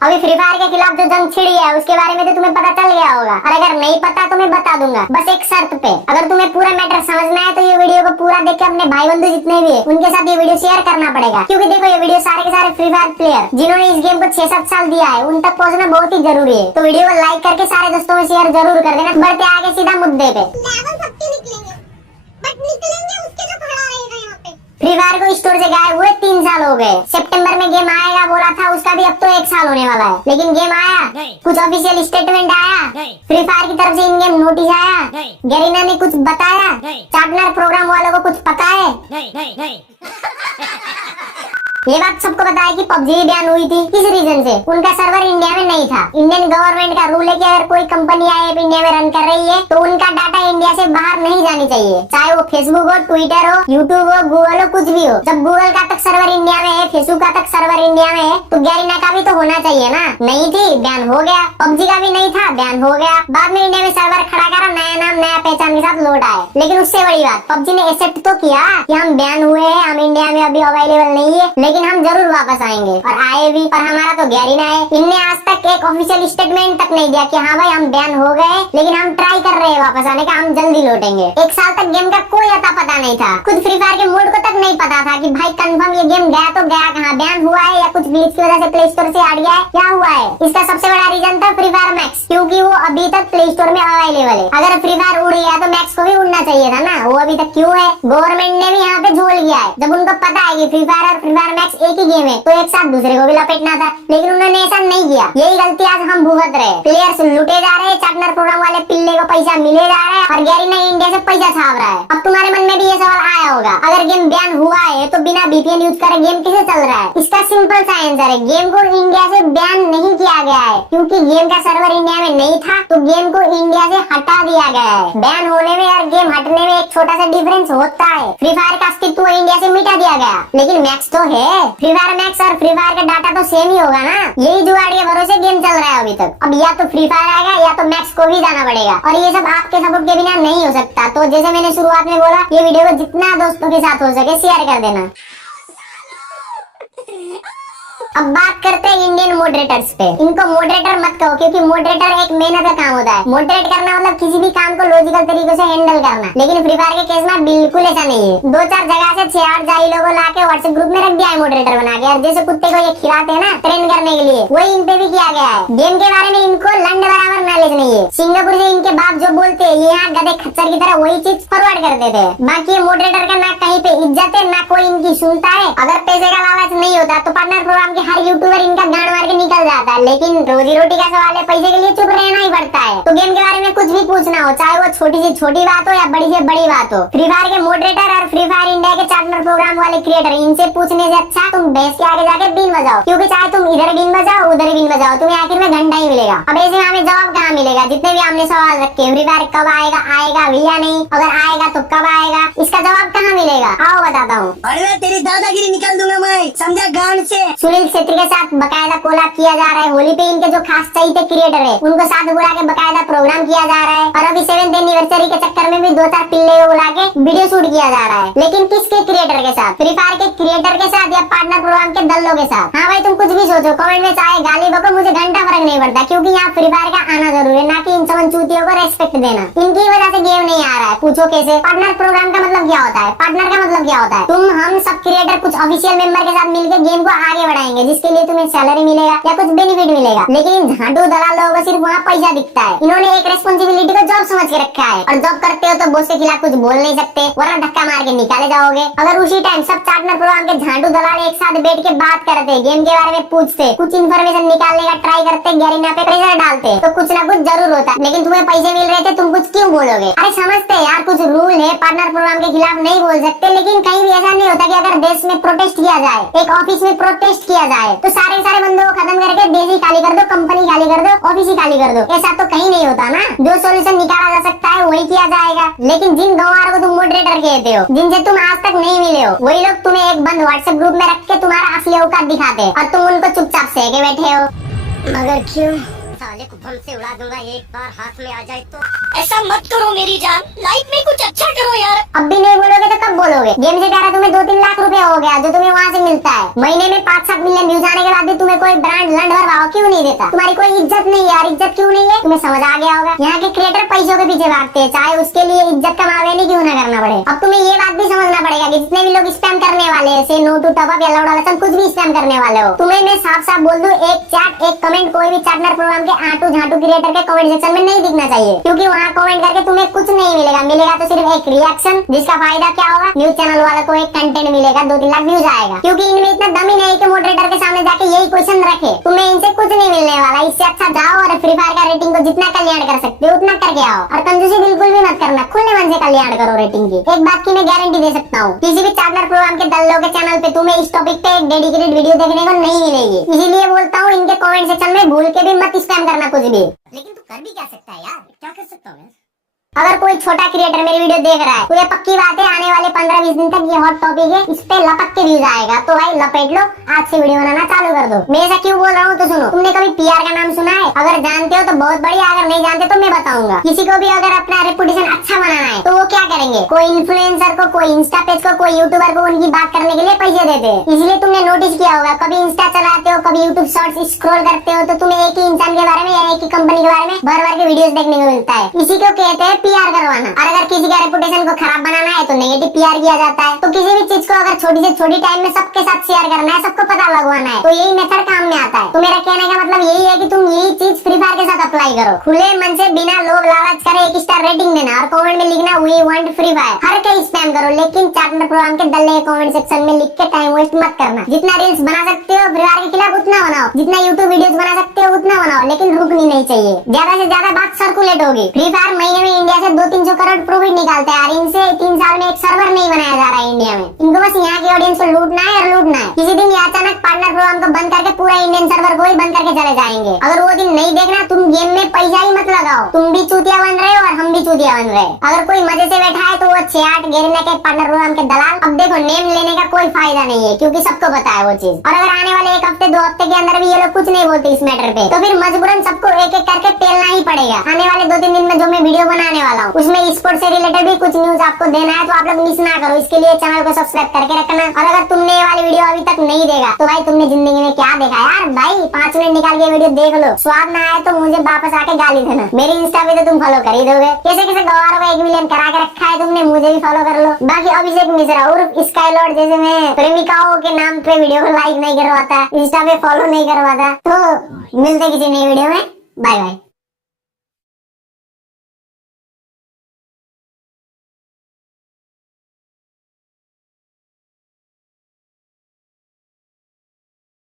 अभी free fire के खिलाफ जो जंग छिड़ी है उसके बारे में तो तुम्हें पता चल गया होगा, और अगर नहीं पता तो मैं बता दूंगा, बस एक शर्त पे। अगर तुम्हें पूरा मैटर समझना है तो ये वीडियो को पूरा देख के अपने भाई बंधु जितने भी है उनके साथ ये वीडियो शेयर करना पड़ेगा, क्योंकि देखो ये वीडियो सारे के सारे फ्री फायर प्लेयर जिन्होंने इस गेम को 6-7 साल दिया है उन तक पहुँचना बहुत ही जरूरी है। तो वीडियो को लाइक करके सारे दोस्तों में शेयर जरूर कर देना। बढ़ते आगे सीधा मुद्दे पे। फ्री फायर को स्टोर से गायब हुए 3 साल हो गए। सितंबर में गेम आएगा बोला था, उसका भी अब तो 1 साल होने वाला है, लेकिन गेम आया नहीं। कुछ ऑफिशियल स्टेटमेंट आया नहीं। फ्री फायर की तरफ से इन गेम नोटिस आया नहीं। गरीना ने कुछ बताया नहीं। चार्टनर प्रोग्राम वालों को कुछ पता है नहीं। ये बात सबको पता है कि पबजी बैन हुई थी, किस रीजन से? उनका सर्वर इंडिया में नहीं था। इंडियन गवर्नमेंट का रूल है कि अगर कोई कंपनी या ऐप इंडिया में रन कर रही है तो उनका डाटा इंडिया से बाहर नहीं जानी चाहिए, चाहे वो फेसबुक हो, ट्विटर हो, यूट्यूब हो, गूगल हो, कुछ भी हो। जब गूगल का तक सर्वर इंडिया में है, फेसबुक का तक सर्वर इंडिया में है, तो गैरिना का भी तो होना चाहिए ना। नहीं थी, बैन हो गया। पबजी का भी नहीं था, बैन हो गया। बाद में इंडिया में सर्वर खड़ा करा, नया नाम नया पहचान के साथ लौट आए। लेकिन उससे बड़ी बात, पबजी ने एक्सेप्ट तो किया कि हम बैन हुए हैं, हम इंडिया में अभी अवेलेबल नहीं है, लेकिन हम जरूर वापस आएंगे, और आए भी। और हमारा तो गैरिना है, इनने आज तक एक ऑफिशियल स्टेटमेंट तक नहीं दिया कि हाँ भाई हम बैन हो गए, लेकिन हम ट्राई कर रहे हैं वापस आने का, हम जल्दी लौटेंगे। 1 साल तक गेम का कोई अता पता नहीं था। खुद फ्री फायर के मोड को तक नहीं पता था कि भाई कंफर्म ये गेम गया तो गया कहाँ, बैन हुआ है या कुछ ग्लिच की वजह से प्ले स्टोर से हट गया है, क्या हुआ है। इसका सबसे बड़ा रीजन था फ्री फायर मैक्स, क्योंकि वो अभी तक प्ले स्टोर में अवेलेबल है। अगर फ्री फायर उड़ गया तो मैक्स को भी उड़ना चाहिए था ना, वो अभी तक क्यों है? गवर्नमेंट ने भी यहाँ पे झोल गया है। जब उनको पता है कि फ्री फायर और फ्री फायर मैक्स एक ही गेम है तो एक साथ दूसरे को भी लपेटना था, लेकिन उन्होंने ऐसा नहीं किया। यही गलती आज हम भुगत रहे। प्लेयर्स लूटे जा रहे हैं, चार्टनर प्रोग्राम वाले पिल्ले को पैसा मिले जा रहा है, और गैरिना इंडिया से पैसा छाप रहा है। अब तुम्हारे मन में भी ये सवाल आया होगा, अगर गेम बैन हुआ है तो बिना VPN यूज करे गेम कैसे चल रहा है? इसका सिंपल सा आंसर है, गेम को इंडिया से बैन नहीं किया गया है, क्योंकि गेम का सर्वर इंडिया में नहीं था तो गेम को इंडिया से हटा दिया गया है। बैन होने में और गेम हटने में एक छोटा सा डिफरेंस होता है। फ्री फायर का अस्तित्व इंडिया से मिटा दिया गया, लेकिन मैक्स तो है। फ्री फायर मैक्स और फ्री फायर का डाटा तो सेम ही होगा ना। यही जुगाड़ के भरोसे गेम चल रहा है अभी तक। अब या तो फ्री फायर आएगा या तो मैक्स को ही जाना पड़ेगा, और ये सब आपके सपोर्ट के बिना नहीं हो सकता। तो जैसे मैंने शुरुआत में बोला, ये वीडियो को जितना दोस्तों के साथ हो सके शेयर कर देना। अब बात करते हैं इंडियन मॉडरेटर्स पे। इनको मॉडरेटर मत कहो, क्योंकि मॉडरेटर एक मेहनत का काम होता है। मॉडरेट करना मतलब किसी भी काम को लॉजिकल तरीके से हैंडल करना, लेकिन फ्री फायर के केस में बिल्कुल ऐसा नहीं है। 2-4 जगह से 6-8 जाहिलों को लाके व्हाट्सएप ग्रुप में रख दिया है मॉडरेटर बना के, और जैसे कुत्ते को ये खिलाते हैं ना ट्रेन करने के लिए, वही इन पे भी किया गया है। गेम के बारे में इनको लंड बराबर नॉलेज नहीं है। सिंगापुर से इनके बाप जो बोलते हैं, ये यहाँ गधे खच्चर की तरह वही चीज फॉरवर्ड कर देते हैं। बाकी ये मॉडरेटर का ना कहीं पे इज्जत है, ना कोई इनकी सुनता है। अगर पैसे का लालच नहीं होता तो पार्टनर प्रोग्राम के हर यूट्यूबर इनका गांड मार के निकल जाता है, लेकिन रोजी रोटी का सवाल है, पैसे के लिए चुप रहना ही पड़ता है। तो गेम के बारे में कुछ भी पूछना हो, चाहे वो छोटी से छोटी बात हो या बड़ी से बड़ी बात हो, फ्री फायर के मॉडरेटर और फ्री फायर इंडिया के चार्टनर प्रोग्राम वाले क्रिएटर, इनसे पूछने से अच्छा तुम भैंस के आगे जाके बीन बजाओ, क्योंकि चाहे तुम इधर बीन बजाओ उधर बीन बजाओ, तुम्हें आखिर में घंटा ही मिलेगा। अब ऐसे में हमें जवाब कहाँ मिलेगा? जितने भी हमने सवाल रखे, फ्री फायर कब आएगा, आएगा भी या नहीं, अगर आएगा तो कब आएगा, इसका जवाब कहाँ मिलेगा? आओ बताता हूँ। अरे तेरी दादागिरी निकाल दूंगा मैं, समझा गांड से। सुनील छेत्री के साथ बकायदा कोलैब किया जा रहा है। होली पे इनके जो खास चहीते क्रिएटर है उनको साथ बुला के बकायदा प्रोग्राम किया जा रहा है, और अभी 7th एनिवर्सरी के चक्कर में भी 2-4 पिल्ले को बुला के वीडियो शूट किया जा रहा है। लेकिन किसके क्रिएटर के साथ? फ्री फायर के क्रिएटर के साथ या पार्टनर प्रोग्राम के दल्लों के साथ? हाँ भाई तुम कुछ भी सोचो, कमेंट में चाहे गाली बको, मुझे घंटा फर्क नहीं पड़ता, क्योंकि यहाँ फ्री फायर का आना जरूरी है, ना कि इन चमन चूतियों को रेस्पेक्ट देना। इनकी वजह से गेम नहीं आ रहा है। पूछो कैसे? पार्टनर प्रोग्राम का मतलब क्या होता है? पार्टनर का मतलब क्या होता है? तुम हम सब क्रिएटर कुछ ऑफिशियल मेंबर के साथ मिलकर गेम को आगे बढ़ाएंगे, जिसके लिए तुम्हें सैलरी मिलेगा या कुछ बेनिफिट मिलेगा। लेकिन इन झांटू दलाल लोगों को सिर्फ वहाँ पैसा दिखता है। इन्होंने एक रेस्पॉन्सिबिलिटी को जॉब समझ के रखा है, और जॉब करते हो तो बॉस के खिलाफ कुछ बोल नहीं सकते, वरना धक्का मार के निकाले जाओगे। अगर उसी टाइम सब चार्टनर प्रोग्राम के झांटू दलाल एक साथ बैठ के बात करते, गेम के बारे में पूछते, कुछ इन्फॉर्मेशन निकालने का ट्राई करते, गैरिना पे प्रेशर डालते, तो कुछ ना कुछ जरूर होता। लेकिन तुम्हें पैसे मिल रहे थे, तुम कुछ क्यों बोलोगे? अरे समझते यार, कुछ रूल है, पार्टनर प्रोग्राम के खिलाफ नहीं बोल सकते, लेकिन कहीं भी ऐसा नहीं होता कि अगर देश में प्रोटेस्ट किया जाए, एक ऑफिस में प्रोटेस्ट किया जाए, तो सारे बंदों को खत्म करके देश ही खाली कर दो, कंपनी खाली कर दो, ऑफिस ही खाली कर दो। ऐसा तो कहीं नहीं होता ना। जो सॉल्यूशन निकाला जा सकता है वही किया जाएगा। लेकिन जिन गंवारों को तुम मॉडरेटर कहते हो, जिनसे तुम आज तक नहीं मिले हो, वही लोग तुम्हें एक बंद व्हाट्सएप ग्रुप में रख के तुम्हारा असली औकात दिखाते, और तुम उनको चुपचाप सह के बैठे हो। मगर क्यों? साले को बम से उड़ा दूंगा एक बार हाथ में आ जाए तो। ऐसा मत करो मेरी जान, लाइफ में कुछ अच्छा करो यार। अब भी नहीं बोलोगे तो कब बोलोगे? गेम से प्यारा तुम्हें 2-3 लाख रुपए हो गया जो तुम्हें वहाँ से मिलता है। महीने में 5-7 मिलियन व्यूज आने के बाद भी तुम्हें कोई ब्रांड लंड भर भाव क्यों नहीं देता? तुम्हारी कोई इज्जत नहीं है यार। इज्जत क्यों नहीं है? तुम्हें समझ आ गया होगा। यहाँ के क्रिएटर पैसों के पीछे भागते हैं, चाहे उसके लिए इज्जत कमावे नहीं क्यों ना करना पड़े। अब तुम्हें ये बात भी समझना पड़ेगा कि जितने भी लोग स्पैम करने वाले हैं, से नो टू टॉप अप या लौड़ा लसन कुछ भी स्पैम करने वाले हो, तुम्हें मैं साफ साफ बोल दूं, एक चैट एक कमेंट कोई भी चैटनर प्रोग्राम के आंटू झांटू क्रिएटर के कमेंट सेक्शन में नहीं दिखना चाहिए, क्योंकि वहाँ कमेंट करके तुम्हें कुछ नहीं मिलेगा। मिलेगा तो सिर्फ एक रिएक्शन, जिसका फायदा क्या होगा? न्यूज चैनल वालों को एक कंटेंट मिलेगा, 2-3 लाख व्यूज आएगा। क्योंकि इनमें इतना दम ही नहीं कि मॉडरेटर के सामने जाके यही क्वेश्चन रखे। तुम्हें इनसे कुछ नहीं मिलने वाला। इससे अच्छा जाओ और फ्री फायर का रेटिंग को जितना कल्याण कर सकते हो उतना करके आओ, और कंजूसी बिल्कुल भी मत करना। खुले मन से कल्याण करो रेटिंग की। एक बात की मैं गारंटी दे सकता हूँ, किसी भी चैटनर प्रोग्राम के दल्लों के चैनल पे तुम्हें इस टॉपिक पे एक डेडिकेटेड वीडियो देखने को नहीं मिलेगी। इसीलिए बोलता हूँ, इनके कमेंट सेक्शन में भूल के भी मत स्पैम करना कुछ भी। लेकिन तू कर भी क्या सकता है यार? क्या कर सकता हूँ? अगर कोई छोटा क्रिएटर मेरी वीडियो देख रहा है तो ये पक्की बात है, आने वाले 15-20 दिन तक ये हॉट टॉपिक है, इस पे लपक के व्यूज आएगा। तो भाई लपेट लो, आज से वीडियो बनाना चालू कर दो। मैं ऐसा क्यों बोल रहा हूँ तो सुनो। तुमने कभी पीआर का नाम सुना है? अगर जानते हो तो बहुत बढ़िया, अगर नहीं जानते तो मैं बताऊंगा। किसी को भी अगर अपना रेपुटेशन अच्छा बनाना है तो वो क्या करेंगे? कोई इन्फ्लुएंसर को, कोई इंस्टा पेज को, कोई यूट्यूबर को उनकी बात करने के लिए पैसे देते हैं। इसलिए तुमने नोटिस किया होगा, कभी इंस्टा चलाते हो, कभी यूट्यूब शॉर्ट्स स्क्रॉल करते हो तो तुम्हें एक ही इंसान के बारे में या एक ही कंपनी के बारे में भर भर के वीडियोस देखने को मिलता है। इसी को कहते हैं पीआर करवाना। अगर किसी का रेपुटेशन को खराब बनाना है तो नेगेटिव पीआर किया जाता है। तो किसी भी चीज को अगर छोटी से छोटी टाइम में सबके साथ शेयर करना है, सबको पता लगवाना है, तो यही मेथड काम में आता है। तो मेरा कहने का मतलब यही है कि तुम यही चीज फ्री फायर के साथ अप्लाई करो। खुले मन से बिना लोभ लालच करे 1 स्टार रेटिंग देना और कमेंट में लिखना वी वांट फ्री फायर। हर कहीं स्पैम करो, लेकिन चैटनर प्रोग्राम के दल्ले कमेंट सेक्शन में लिख के टाइम वेस्ट मत करना। जितना रील्स बना सकते हो फ्री फायर के खिलाफ उतना बनाओ, जितना यूट्यूब वीडियोस बना सकते हो उतना बनाओ, लेकिन रुकनी नहीं चाहिए। ज्यादा से ज्यादा बात सर्कुलेट होगी। फ्री फायर महीने में इंडिया से 200-300 करोड़ प्रॉफिट निकालता है, और इनसे 3 साल में एक सर्वर नहीं बनाया जा रहा है इंडिया में। इनको बस यहाँ की ऑडियंस को लूटना है और लूटना है। किसी दिन ये अचानक पार्टनर प्रोग्राम को बंद करके पूरा इंडियन सर्वर को ही बंद करके चले जाएंगे। अगर वो दिन नहीं देखना, तुम गेम में पैसा ही मत लगाओ। तुम भी चूतिया बन रहे हो और हम भी चूतिया बन रहे हैं। अगर कोई मजे से बैठा है तो वो 6-8 गेरने के पार्टनर प्रोग्राम के दलाल। अब देखो, नेम लेने का कोई फायदा नहीं है, क्योंकि सबको पता है वो चीज। और अगर आने वाले 1 हफ्ते 2 हफ्ते के अंदर भी ये लोग कुछ नहीं बोलते इस मैटर पे, तो फिर मजबूरन सबको एक एक करके पेलना ही पड़ेगा। आने वाले 2-3 दिन में जो मैं वीडियो बनाने वाला हूँ उसमें स्पोर्ट्स से रिलेटेड भी कुछ न्यूज आपको देना है, तो आप लोग मिस ना करो। इसके लिए चैनल को सब्सक्राइब करके रखना। और अगर तुमने ये वाली वीडियो अभी तक नहीं देखा तो भाई तुमने जिंदगी में क्या देखा यार? भाई 5 मिनट निकाल के वीडियो देख लो। स्वाद ना आए तो मुझे वापस आके गाली देना। मेरी इंस्टा पे तो तुम फॉलो कर ही दोगे। कैसे कैसे गवारों को 1 मिलियन करा के रखा है तुमने, मुझे भी फॉलो कर लो। बाकी अभिषेक मिश्रा उर्फ स्काईलॉर्ड जैसे मैं प्रेमिकाओं के नाम पे वीडियो को लाइक नहीं करवाता, इंस्टा पे फॉलो नहीं करवाता। तो मिलते किसी नई वीडियो में। Bye bye.